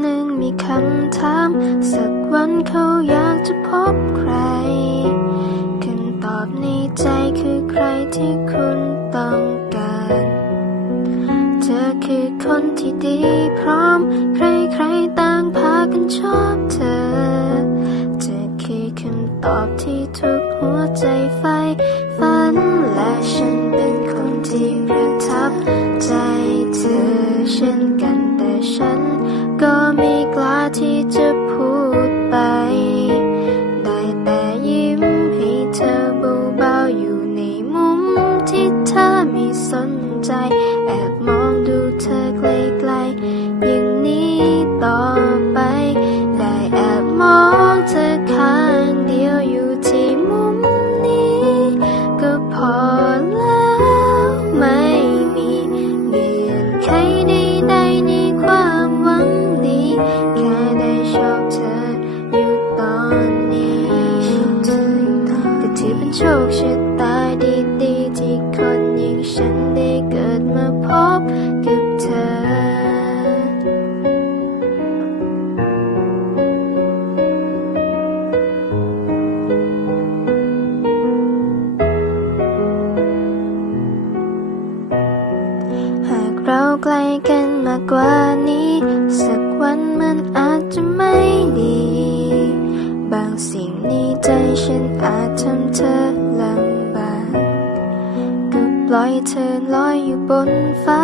หนึ่งมีคำถาม สักวันเขาอยากจะพบใครคำตอบในใจคือใครที่คุณต้องการ เธอคือคนที่ดีพร้อม ใครๆต่างพากันชอบเธอ เธอคือคำตอบที่ทุกหัวใจใฝ่ฝันและฉันเป็นคนที่ประทับใจเธอเช่นกันแต่ฉัน ก็ไม่กล้าที่จะพูด ปล่อยเธอลอยอยู่บนฟ้า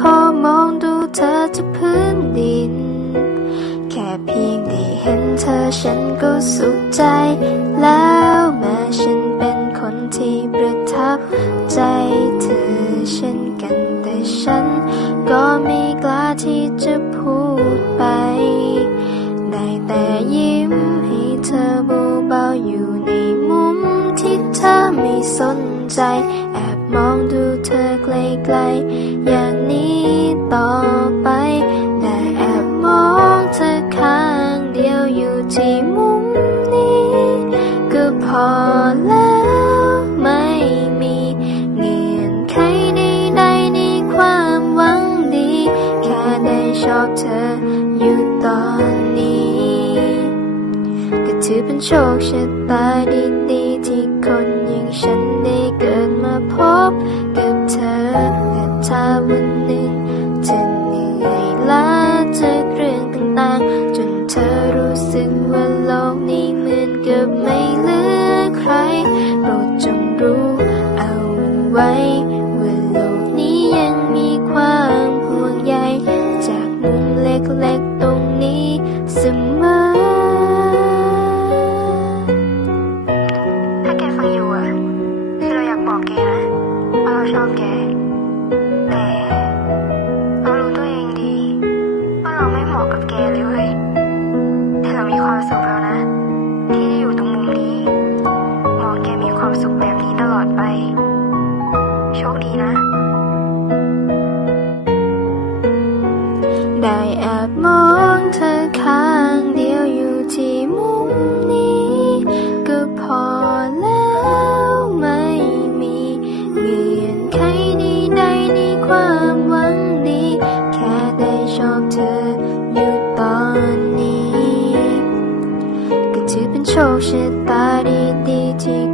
ขอมองดูเธอจากพื้นดิน แค่เพียงได้เห็นเธอฉันก็สุขใจ แล้วแม้ฉันเป็นคนที่ประทับใจเธอเช่นกันแต่ฉัน ก็ไม่กล้าที่จะพูดไป ได้แต่ยิ้มให้เธอเบาๆอยู่ในมุมที่เธอไม่สนใจ มองดูเธอไกลๆ อย่างนี้ต่อไปได้แอบมองเธอข้างเดียวอยู่ที่มุมนี้ ก็พอแล้วไม่มีเงื่อนไขใดๆในความหวังดี แค่ได้ชอบเธออยู่ตอนนี้ ก็ถือเป็นโชคชะตาดีๆที่คนอย่างฉัน รู้สึกว่าโลกนี้เหมือนกับไม่เหลือใคร โปรดจงรู้เอาไว้ ว่าโลกนี้ยังมีความห่วงใยจากมุมเล็กๆตรงนี้เสมอถ้าแกฟังอยู่อะคือเราอยากบอกแกนะว่าเราชอบแก เธอข้างเดียวอยู่ที่มุมนี้ ก็พอแล้วไม่มีเงื่อนไขใดๆในความหวังดี แค่ได้ชอบเธออยู่ตอนนี้ ก็ถือเป็นโชคชะตาดีๆที่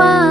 mama